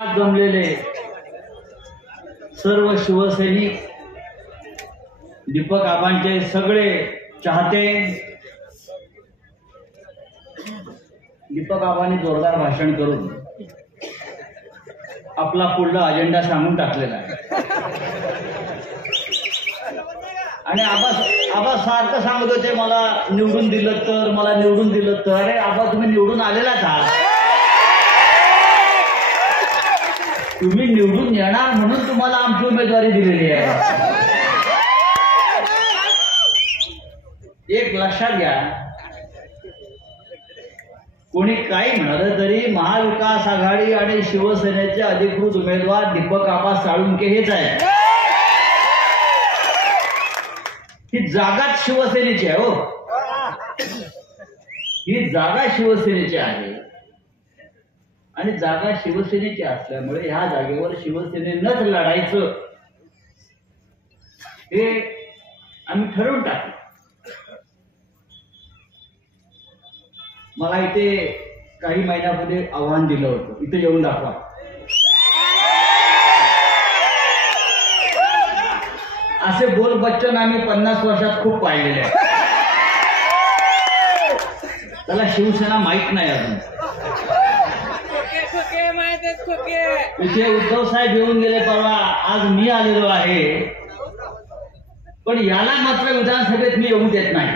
जमलेले सर्व शिवसैनिक, दीपक आबांचे सगळे चाहते, दीपक आबांनी जोरदार भाषण करून आपला पुढला अजेंडा सांगून टाकलेला आहे. आणि आबा सारखं सांगत होते मला निवडून दिलं तर, मला निवडून दिलं तर. अरे आबा, तुम्ही निवडून आलेलाच आहात. तुम्ही निवडून येणार म्हणून तुम्हाला आमची उमेदवारी दिलेली आहे. एक लक्षात घ्या, कोणी काही म्हणालं तरी महाविकास आघाडी आणि शिवसेनेचे अधिकृत उमेदवार दीपक आबा साळुंखे हेच आहेत. ही जागा शिवसेनेची आहे. हो, ही जागा शिवसेनेची आहे आणि जागा शिवसेनेची असल्यामुळे ह्या जागेवर शिवसेनेनंच लढायचं हे आम्ही ठरवून टाकलं. मला इथे काही महिन्यापूर्वी आव्हान दिलं होतं, इथे येऊन दाखवा. असे बोल बच्चन आम्ही 50 वर्षात खूप पाहिलेले आहे. त्याला शिवसेना माहित नाही अजून. इथे उद्धव साहेब येऊन गेले परवा, आज मी आलेलो आहे, पण याला मात्र विधानसभेत मी येऊ देत नाही.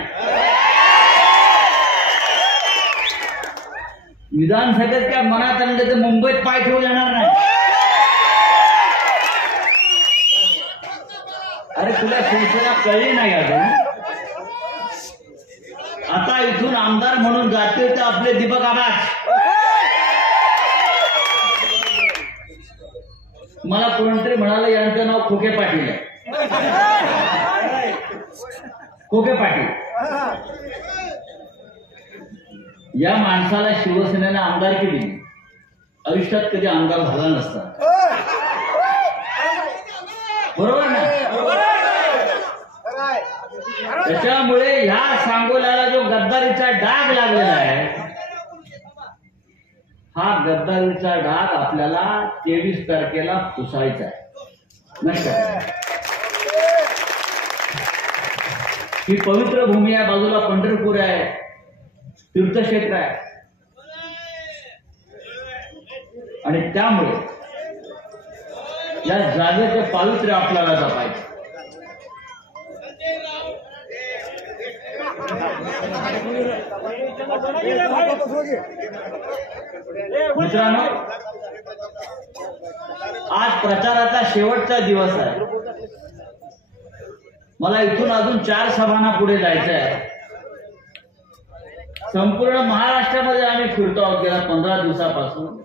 विधानसभेत काय मनात आणलं तर मुंबईत पाय ठेवू येणार नाही. अरे तुला शिवसेना कळली नाही अजून. आता इथून आमदार म्हणून जाते तर आपले दीपक आबा. मला कोणतरी म्हणालं यांचं नाव खोके पाटील आहे. खोके पाटील या माणसाला शिवसेनेने आमदारकी दिली. आयुष्यात कधी आमदार झाला नसता. बरोबर ना? त्याच्यामुळे ह्या सांगोल्याला जो गद्दारीचा डाग लागलेला आहे, हा गद्दारीचा डाग आपल्याला 23 तारखेला पुसायचा आहे. नक्की ही पवित्र भूमी आहे, बाजूला पंढरपूर आहे, तीर्थक्षेत्र आहे. आणि त्यामुळे या जागेचं पावित्र्य आपल्याला जपायचं. मित्रांनो, आज प्रचाराचा शेवटचा दिवस आहे. मला इथून अजून 4 सभांना पुढे जायचं आहे. संपूर्ण महाराष्ट्रामध्ये आम्ही फिरतो आहोत गेल्या 15 दिवसापासून.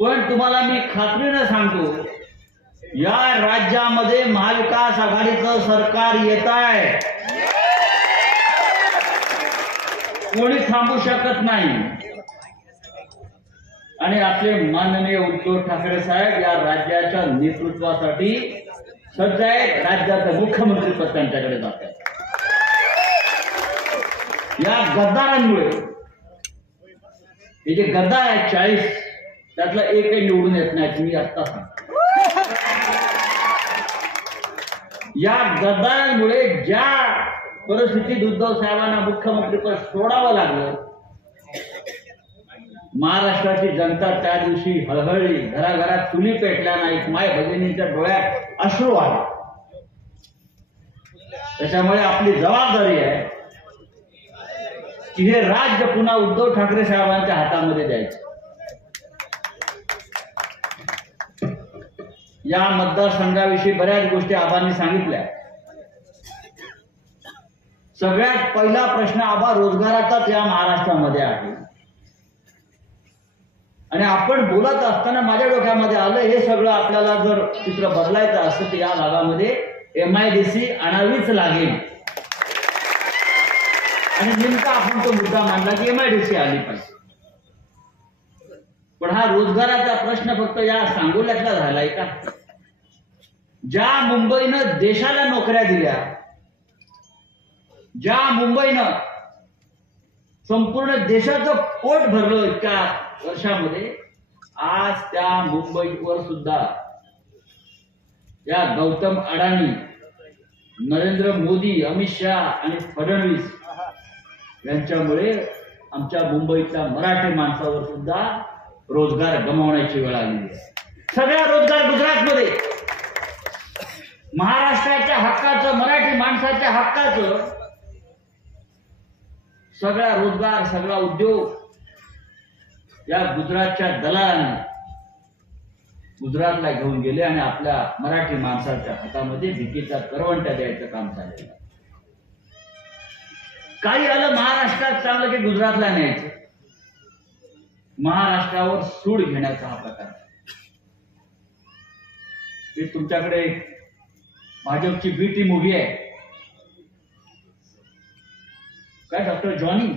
पण तुम्हाला मी खात्रीने सांगतो, या राज्यामध्ये महाविकास आघाडीचं सरकार येत आहे. कोणी थांबू शकत नाही. आणि आपले माननीय उद्धव ठाकरे साहेब या राज्याच्या नेतृत्वासाठी सज्ज आहेत. राज्याचं मुख्यमंत्री पद त्यांच्याकडे जात आहे. या गद्दारांमुळे हे जे गद्दार आहेत 40, त्यातला एकही निवडून येत नाही. मी आत्ता सांगतो, या गद्दारांमुळे ज्या परिस्थितीत उद्धव साहेबांना मुख्यमंत्रीपद सोडावं लागलं, महाराष्ट्राची जनता त्या दिवशी हळहळली. घराघरात चुली पेटल्या नाहीत. माय भगिनींच्या डोळ्यात अश्रू आले. त्याच्यामुळे आपली जबाबदारी आहे की हे राज्य पुन्हा उद्धव ठाकरे साहेबांच्या हातामध्ये द्यायचं. या मतदारसंघाविषयी बऱ्याच गोष्टी आबांनी सांगितल्या. सगळ्यात पहिला प्रश्न आबा रोजगाराचाच या महाराष्ट्रामध्ये आहे. आणि आपण बोलत असताना माझ्या डोक्यामध्ये आलं, हे सगळं आपल्याला जर चित्र बदलायचं असतं तर या भागामध्ये MIDC आणावीच लागेल. आणि नेमका आपण तो मुद्दा मांडला की MIDC आली पाहिजे. पण हा रोजगाराचा प्रश्न फक्त या सांगोल्यातला झालाय का? ज्या मुंबईनं देशाला नोकऱ्या दिल्या, ज्या मुंबईनं संपूर्ण देशाचं पोट भरलं इतक्या वर्षामध्ये, आज त्या मुंबईवर सुद्धा या गौतम अडाणी, नरेंद्र मोदी, अमित शहा आणि फडणवीस यांच्यामुळे आमच्या मुंबईच्या मराठी माणसावर सुद्धा रोजगार गमावण्याची वेळ आलेली आहे. सगळा रोजगार गुजरातमध्ये. महाराष्ट्राच्या हक्काचं, मराठी माणसाच्या हक्काचं सगळा रोजगार, सगळा उद्योग या गुजरातच्या दलालांनी गुजरातला घेऊन गेले आणि आपल्या मराठी माणसाच्या हातामध्ये भिकेचा करवंट्या द्यायचं काम झालेलं. काही आलं महाराष्ट्रात चांगलं की गुजरातला न्यायचं. महाराष्ट्रावर सूड घेण्याचा हा प्रकार. तुमच्याकडे भाजपची बी टीम उभी आहे काय, डॉक्टर जॉनी?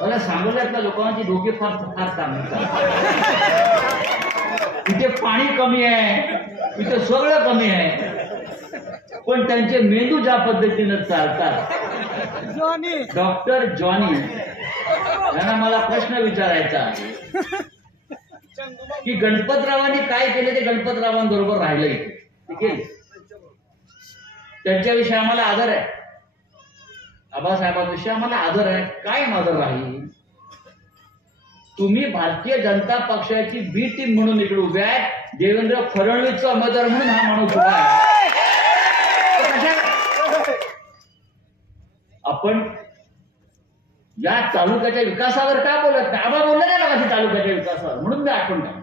मला सांगोल्यातल्या लोकांची डोके फार चांगली. तिथे पाणी कमी आहे, तिथे सगळं कमी आहे, पण त्यांचे मेंदू ज्या पद्धतीनं चालतात. डॉक्टर जॉनी यांना मला प्रश्न विचारायचा आहे की गणपतरावांनी काय केलं ते गणपतरावांबरोबर राहिलं इथे. ठीक आहे, त्यांच्याविषयी आम्हाला आदर आहे, आबासाहेबांविषयी आम्हाला आदर आहे. काय आदर राहील? तुम्ही भारतीय जनता पक्षाची बी टीम म्हणून इकडे उभे आहेत. देवेंद्र फडणवीसचा उमेदवार म्हणून हा माणूस उभा आहे. आपण या तालुक्याच्या विकासावर का बोलत नाही? आबा बोलले नाही का तालुक्याच्या विकासावर? म्हणून मी आठवण नाही.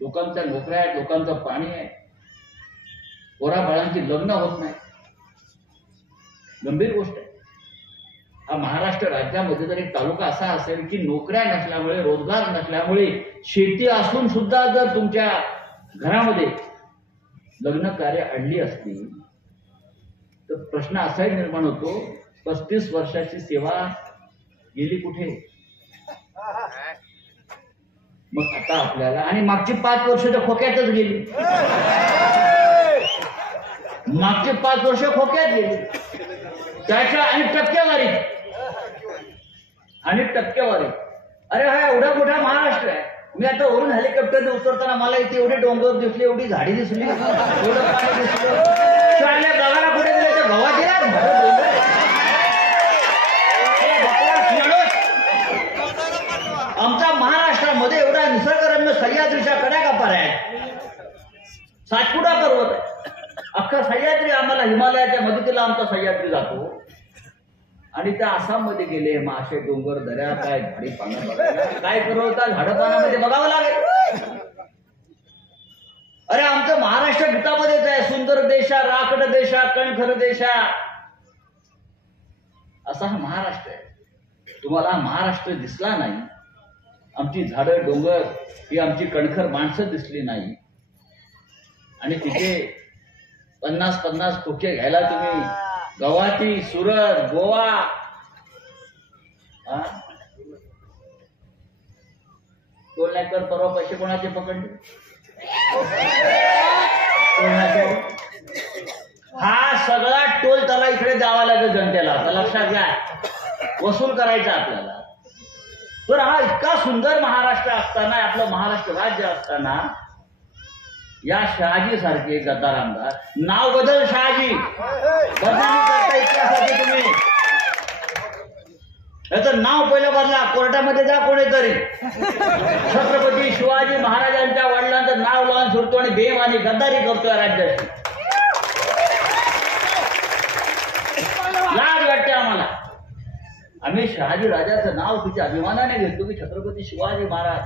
लोकांच्या नोकऱ्या आहेत, लोकांचं पाणी आहे, पोराबाळांची लग्न होत नाही. गंभीर गोष्ट आहे. हा महाराष्ट्र राज्यामध्ये जर एक तालुका असा असेल की नोकऱ्या नसल्यामुळे, रोजगार नसल्यामुळे, शेती असून सुद्धा जर तुमच्या घरामध्ये लग्न कार्य अडली असतील तर प्रश्न असाही निर्माण होतो, 35 वर्षाची सेवा गेली कुठे? मग आता आपल्याला, आणि मागची 5 वर्ष तर खोक्यातच गेली. मागचे 5 वर्ष खोक्यात गेली. त्याच्या आणि टक्केवारी. अरे हा एवढा मोठा महाराष्ट्र आहे. मी आता वरून हेलिकॉप्टरने उतरताना मला इथे एवढे डोंगर दिसले, एवढी झाडी दिसली, एवढं पाणी दिसलं. शाळेला गावाला कुठे गेले तर गव्हाचे आमच्या महाराष्ट्रामध्ये एवढा निसर्गरम्य सह्याद्रीच्या कड्याकापार आहेत. सातपुडा पर्वत आहे. अख्खा सह्याद्री आम्हाला हिमालयाच्या मदतीला आमचा सह्याद्री जातो. आणि त्या आसाममध्ये गेले मासे, डोंगर, दऱ्या, काय झाडी पानं काय करवता झाडपानामध्ये बघावं लागेल. अरे आमचं महाराष्ट्र गीतामध्येच आहे, सुंदर देशा, राखड देशा, कणखर देशा, असा हा महाराष्ट्र आहे. तुम्हाला हा महाराष्ट्र दिसला नाही. आमची झाडं, डोंगर, ही आमची कणखर माणसं दिसली नाही. आणि तिथे 50-50 खोके घ्यायला तुम्ही गवाती, सुरत, गोवा, टोल नाक्यावर परवा पैसे कोणाचे पकडले? हा सगळा टोल त्याला इकडे द्यावा लागेल जनतेला. लक्षात घ्या, वसूल करायचा आपल्याला. तर हा इतका सुंदर महाराष्ट्र असताना, आपलं महाराष्ट्र राज्य असताना, या शहाजी सारखे गद्दार आमदार, नाव बदल शहाजी, इतिहासाचे तुम्ही याचं नाव पहिलं बदला, कोर्टामध्ये जा कोणीतरी. छत्रपती शिवाजी महाराजांच्या वडिलांचं नाव लावून सोडतो आणि बेईमानी गद्दारी करतोय राज्याची. लाज वाटते आम्हाला. आम्ही शहाजी राजाचं नाव किती अभिमानाने घेतो की छत्रपती शिवाजी महाराज,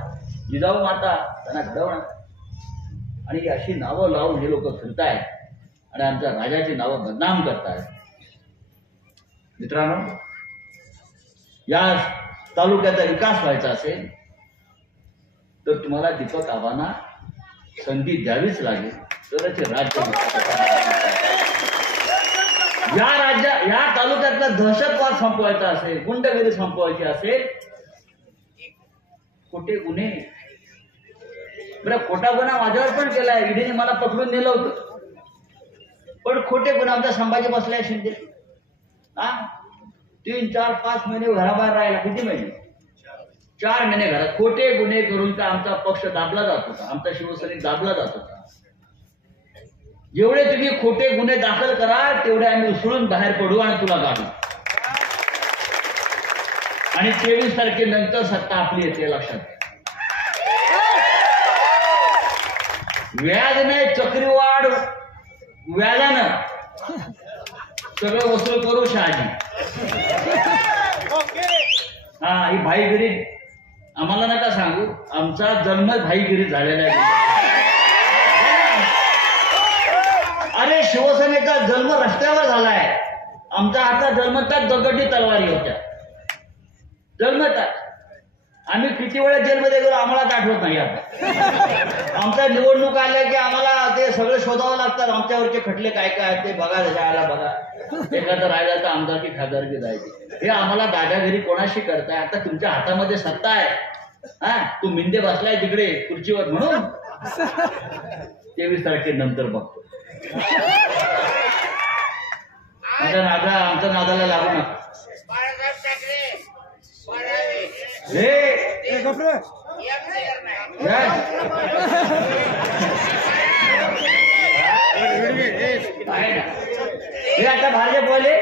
जिजाऊ माता त्यांना घडवणार. आणि अशी नावं लावून हे लोक फिरतायत आणि आमच्या राजाची नावं बदनाम करतायत. मित्रांनो, या तालुक्याचा विकास व्हायचा असेल तर तुम्हाला दीपक आबांना संधी द्यावीच लागेल, तरच राज्य या तालुक्यातला दहशतवाद संपवायचा असेल, गुंडगिरी संपवायची असेल, खोटे गुन्हे, बरं खोटा गुन्हा माझ्यावर पण केलाय, ईडीने मला पकडून नेलं होतं, पण खोटे गुन्हा आमच्या संभाजी बसलाय शिंदे. 3, 4, 5 महिने घराबाहेर राहिला. किती महिने? 4 महिने घरात खोटे गुन्हे करून का आमचा पक्ष दाबला जात होता, आमचा शिवसैनिक दाबला जात होता. जेवढे तुम्ही खोटे गुन्हे दाखल करा तेवढे आम्ही उसळून बाहेर पडू आणि तुला गाडू. आणि 23 तारखेनंतर सत्ता आपली येते, लक्षात घ्या. व्याजने चक्रीवाढ व्याजानं सगळं वसूल करू शहाजी. हा, ही भाईगिरी आम्हाला नका सांगू, आमचा जन्म भाईगिरी झालेला आहे. अरे शिवसेनेचा जन्म रस्त्यावर झालाय, आमचा आता जन्मताच दगडी तलवारी होत्या, जन्मताच. आम्ही किती वेळा जेलमध्ये गेलो आम्हालाच आठवत नाही. आता आमच्या निवडणूक आल्या की आम्हाला ते सगळं शोधावं लागतात, आमच्यावरचे खटले काय काय ते बघा, जायला बघा. एखादं राहिला तर आमदारकी खासदारकी जायची, हे आम्हाला दादागिरी कोणाशी करताय. आता तुमच्या हातामध्ये सत्ता आहे, हा, तू मिंदे बसलाय तिकडे खुर्चीवर म्हणून 23 तारखेनंतर बघतो. आमच्या नादाला लागू नका. हे आता भाजपवाले,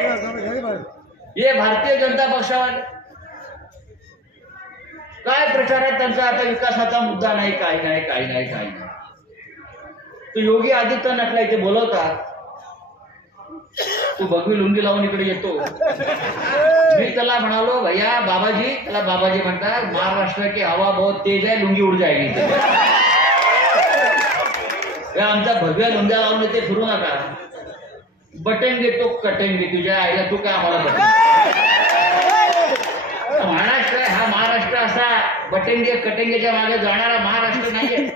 हे भारतीय जनता पक्षावाले काय प्रचार आहे त्यांचा. आता विकासाचा मुद्दा नाही, काही नाही, काही नाही, काही नाही. तो योगी आदित्यनाथला इथे बोलवतात, तू बघवी लुंगी लावून इकडे येतो. मी त्याला म्हणालो भैया बाबाजी, त्याला बाबाजी म्हणतात, महाराष्ट्र की हवा बहुत तेज आहे, लुंगी उड जाएगी. आमच्या भगव्या लुंग्या लावून इथे फिरू नका, बटेंगे तो कटेंगे. तुझ्या आईला तू काय आम्हाला बटेंगे. महाराष्ट्र हा महाराष्ट्र असा बटेंगे कटेंगेच्या मागे जाणारा महाराष्ट्र नाहीये.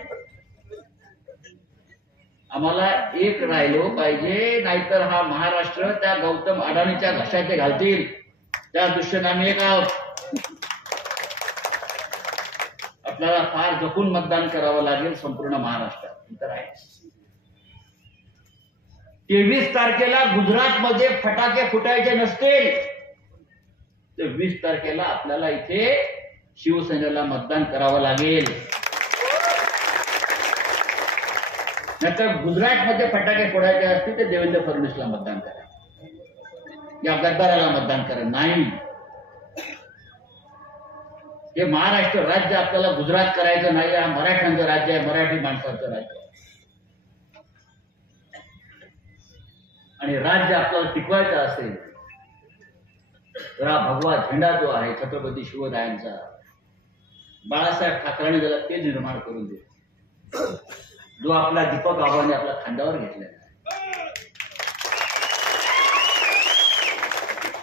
आम्हाला एक राहिलो पाहिजे, नाहीतर हा महाराष्ट्र त्या गौतम अडाणीच्या घशात ते घालतील. त्या दृष्टीने आम्ही एक आहोत. आपल्याला फार जपून मतदान करावं लागेल संपूर्ण महाराष्ट्रात. तर आहे 23 तारखेला गुजरातमध्ये फटाके फुटायचे नसतील तर 20 तारखेला आपल्याला इथे शिवसेनेला मतदान करावं लागेल. नाहीतर गुजरातमध्ये फटाके फोडायचे असतील तर देवेंद्र फडणवीसला मतदान करा, या गद्दाराला मतदान करा. नाही, हे महाराष्ट्र राज्य आपल्याला गुजरात करायचं नाही. हा मराठ्यांचं राज्य आहे, मराठी माणसाचं राज्य आहे. आणि राज्य आपल्याला टिकवायचं असेल तर हा भगवा झेंडा जो आहे छत्रपती शिवरायांचा, बाळासाहेब ठाकरेंनी त्याला ते निर्माण करून दिले, जो आपला दीपक आबाने आपल्या खांद्यावर घेतलेला आहे.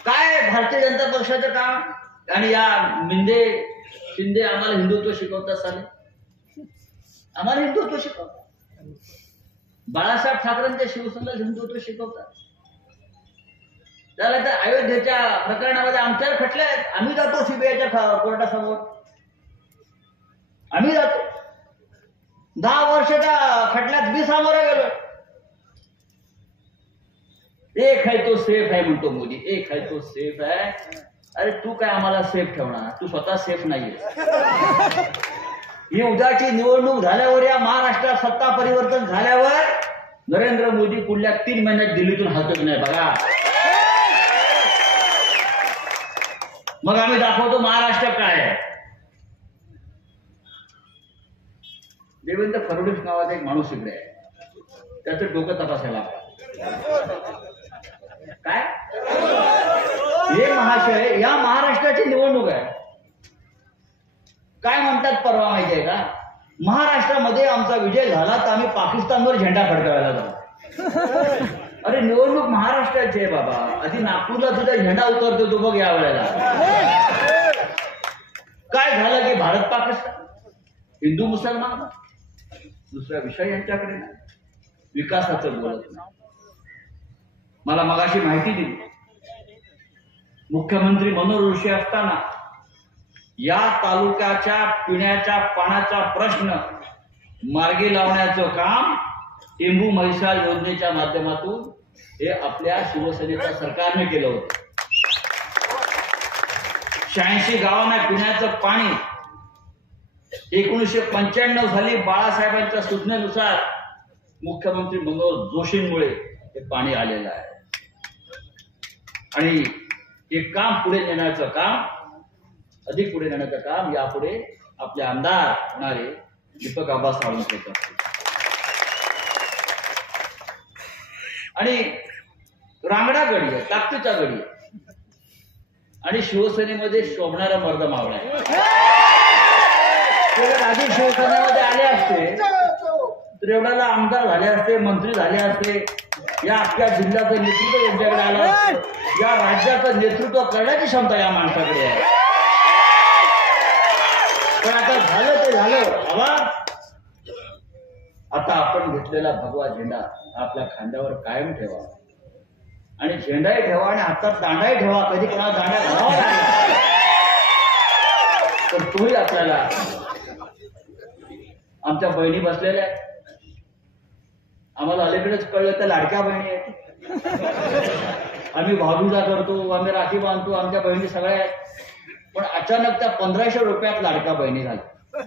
काय भारतीय जनता पक्षाचं काम. आणि या मिंदे शिंदे आम्हाला हिंदुत्व शिकवतात, साले आम्हाला हिंदुत्व शिकवतात. बाळासाहेब ठाकरेंच्या शिवसेनेला हिंदुत्व शिकवतात. त्याला तर अयोध्येच्या प्रकरणामध्ये आमच्यावर खटले आहेत, आम्ही जातो सीबीआयच्या कोर्टासमोर, आम्ही जातो. 10 वर्षाच्या खटल्यात मी सामोरे गेलो. एक है तो सेफ आहे म्हणतो मोदी, एक है तो सेफ आहे. अरे तू काय आम्हाला सेफ ठेवणार, तू स्वतः सेफ नाहीये. ही उद्याची निवडणूक झाल्यावर, या महाराष्ट्रात सत्ता परिवर्तन झाल्यावर नरेंद्र मोदी पुढल्या 3 महिन्यात दिल्लीतून हलतच नाही बघा. मग आम्ही दाखवतो महाराष्ट्र काय आहे. देवेंद्र फडणवीस नावाचा एक माणूस इकडे आहे, त्याचं डोकं तपासायला काय. हे महाशय, या महाराष्ट्राची निवडणूक आहे. काय म्हणतात परवा माहितीये का, महाराष्ट्रामध्ये आमचा विजय झाला तर आम्ही पाकिस्तानवर झेंडा फडकावायला जाऊ. अरे निवडणूक महाराष्ट्राची आहे बाबा, आधी नागपूरला तुझा झेंडा उतरतो तो बघ या वेळेला. काय झालं की भारत पाकिस्तान, हिंदू मुसलमान, दुसरा विषय यांच्याकडे नाही, विकासाचं बोलत नाही. मला मगाशी माहिती दिली, मुख्यमंत्री मनोहर जोशी असताना या तालुक्याच्या पिण्याच्या पाण्याचा प्रश्न मार्गी लावण्याचं काम टेंबू म्हैसाळ योजनेच्या माध्यमातून हे आपल्या शिवसेनेच्या सरकारने केलं होतं. 86 गावांना पिण्याचं पाणी 1995 साली बाळासाहेबांच्या सूचनेनुसार मुख्यमंत्री मनोहर जोशींमुळे हे पाणी आलेलं आहे आणि हे काम पुढे नेण्याचं काम, अधिक पुढे नेण्याचं काम यापुढे आपले आमदार होणारे दीपक आबा सावंत करतील. आणि रांगडा गडी आहे, ताकदीचा गडी आहे आणि शिवसेनेमध्ये शोभणारा मर्द मावळा आहे. आधी शिवसेनेमध्ये आले असते तर एवढ्याला आमदार झाले असते, मंत्री झाले असते, या अख्ख्या जिल्ह्याचं नेतृत्व यांच्याकडे आलं असतं, या राज्याचं नेतृत्व करण्याची क्षमता या माणसाकडे आहे. पण आता झालं ते झालं. बाबा आता आपण घेतलेला भगवा झेंडा आपल्या खांद्यावर कायम ठेवा आणि झेंडाही ठेवा आणि हातात दांडाही ठेवा. कधी कोणाला दांडा घालावा तर तोही आपल्याला. आमच्या बहिणी बसलेल्या आहेत, आम्हाला अलीकडेच कळलं त्या लाडक्या बहिणी आहेत. आम्ही भाऊबीजा करतो, आम्ही राखी बांधतो, आमच्या बहिणी सगळ्या आहेत. पण अचानक त्या 1500 रुपयात लाडक्या बहिणी झाल्या.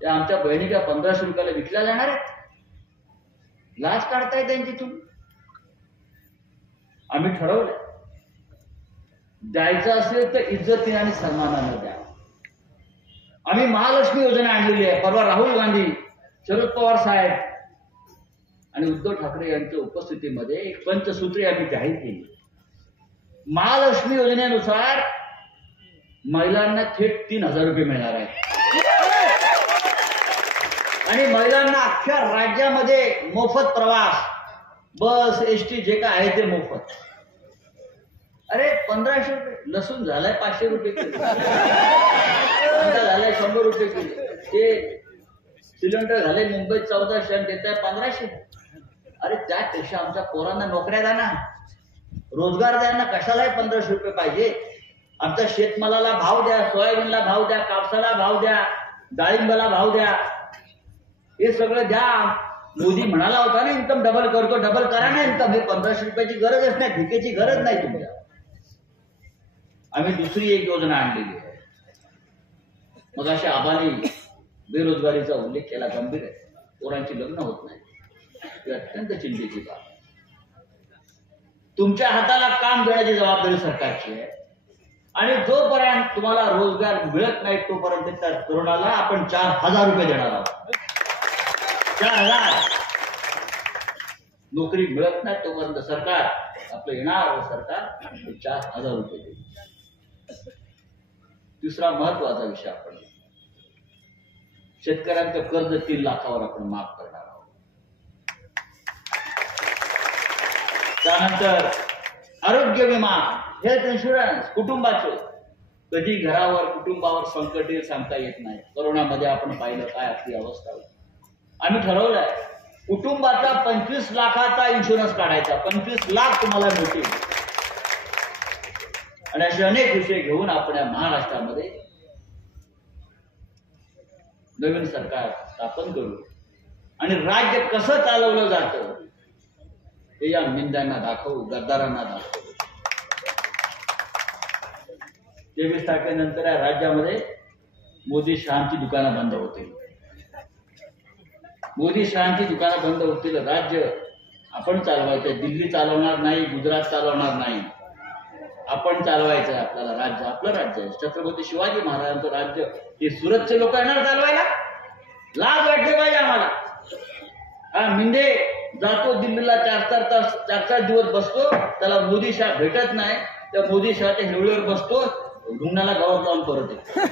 त्या आमच्या बहिणी त्या 1500 रुपयाला विकल्या जाणार आहेत? लाच काढताय त्यांची तुम्ही. आम्ही ठरवलं द्यायचं असेल तर इज्जतीने आणि सन्मानानं द्या. आम्ही महालक्ष्मी योजना आणलेली आहे. परवा राहुल गांधी, शरद पवार साहेब आणि उद्धव ठाकरे यांच्या उपस्थितीमध्ये एक पंचसूत्री आम्ही जाहीर केली. महालक्ष्मी योजनेनुसार महिलांना थेट 3000 रुपये मिळणार आहे आणि महिलांना अख्ख्या राज्यामध्ये मोफत प्रवास, बस, एसटी जे काय आहे ते मोफत. अरे 1500 रुपये. लसूण झालाय 500 रुपये किलो, झालाय 100 रुपये किलो, ते सिलेंडर झाले मुंबईत 1400 आणि देत आहे 1500. अरे त्यापेक्षा आमच्या पोरांना नोकऱ्या द्या ना, रोजगार द्या ना. कशालाही 1500 रुपये पाहिजे? आमच्या शेतमालाला भाव द्या, सोयाबीनला भाव द्या, कापसाला भाव द्या, डाळिंबाला भाव द्या, हे सगळं द्या. मोदी म्हणाला होता ना इन्कम डबल करतो, डबल करा ना इन्कम. हे 1500 रुपयाची गरजच नाही, भिकेची गरज नाही तुमच्या. आम्ही दुसरी एक योजना आणलेली आहे. मग अशा आबाने बेरोजगारीचा उल्लेख केला, गंभीर आहे. पोरांची लग्न होत नाही, ही अत्यंत चिंतेची बाब. तुमच्या हाताला काम देण्याची जबाबदारी सरकारची आहे आणि जोपर्यंत तुम्हाला रोजगार मिळत नाही तोपर्यंत त्या तरुणाला आपण 4000 रुपये देणार आहोत. 4000 नोकरी मिळत नाही तोपर्यंत सरकार आपलं येणार सरकार 4000 रुपये देईल. तिसरा महत्वाचा विषय आपण शेतकऱ्यांचं कर्ज 3 लाखावर आपण माफ करणार आहोत. त्यानंतर आरोग्य विमा, हेल्थ इन्शुरन्स कुटुंबाचं. कधी घरावर कुटुंबावर संकट येईल सांगता येत नाही. कोरोनामध्ये आपण पाहिलं काय आपली अवस्था होती. आम्ही ठरवलंय कुटुंबाचा 25 लाखाचा इन्शुरन्स काढायचा. 25 लाख तुम्हाला मिळतील आणि असे अनेक विषय घेऊन आपण या महाराष्ट्रामध्ये नवीन सरकार स्थापन करू आणि राज्य कसं चालवलं जातं हे या निंद्यांना दाखवू, गद्दारांना दाखवू. 23 तारखेनंतर या राज्यामध्ये मोदी शहांची दुकानं बंद होतील. मोदी शहांची दुकानं बंद होतील. राज्य आपण चालवायचं. दिल्ली चालवणार नाही, गुजरात चालवणार नाही, आपण चालवायचं. आपल्याला राज्य आपलं राज्य आहे. छत्रपती शिवाजी महाराजांचं राज्य. हे सुरतचे लोक येणार चालवायला? लाज वाटले पाहिजे आम्हाला. हा मिंदे जातो दिल्लीला 4-4 तास 4-4 दिवस बसतो, त्याला मोदी शाह भेटत नाही. त्या मोदी शहाच्या हिरवळीवर बसतो, गुन्ह्याला गावात लावून परत येतो.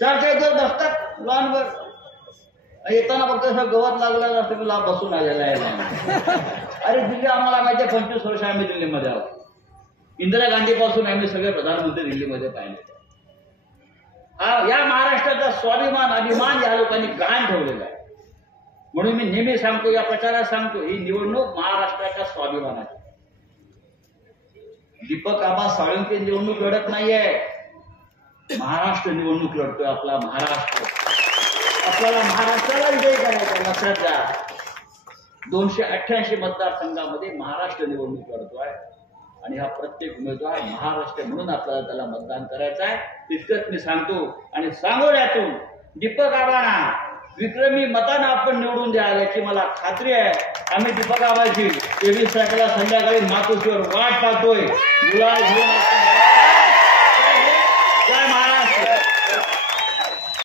4-4 दिवस बसतात लॉनवर. येताना फक्त गवत लागलेला असतं की लाभ बसून आलेला आहे. अरे दिल्ली आम्हाला माहिती आहे, 25 वर्ष आम्ही दिल्लीमध्ये आहोत. इंदिरा गांधी पासून आम्ही सगळे प्रधानमंत्री दिल्लीमध्ये पाहिले. हा या महाराष्ट्राचा स्वाभिमान, अभिमान या लोकांनी गहाण ठेवलेला आहे. म्हणून मी नेहमी सांगतो, या प्रचारात सांगतो, ही निवडणूक महाराष्ट्राच्या स्वाभिमानाची. दीपक आबा साळुंखे निवडणूक लढत नाहीये, महाराष्ट्र निवडणूक लढतोय. आपला महाराष्ट्र, आपल्याला महाराष्ट्राला विजयी करायचा. लक्षात घ्या, 288 मतदारसंघामध्ये महाराष्ट्र निवडणूक लढतोय आणि हा प्रत्येक उमेदवार महाराष्ट्र म्हणून आपल्याला त्याला मतदान करायचं आहे. तितकंच मी सांगतो आणि सांगोल्यातून दीपक आबांना विक्रमी मतानं आपण निवडून द्याल याची मला खात्री आहे. आम्ही दीपक आबाची 23 तारखेला संध्याकाळी मातोश्रीवर वाट पाहतोय. गुलाल घेऊन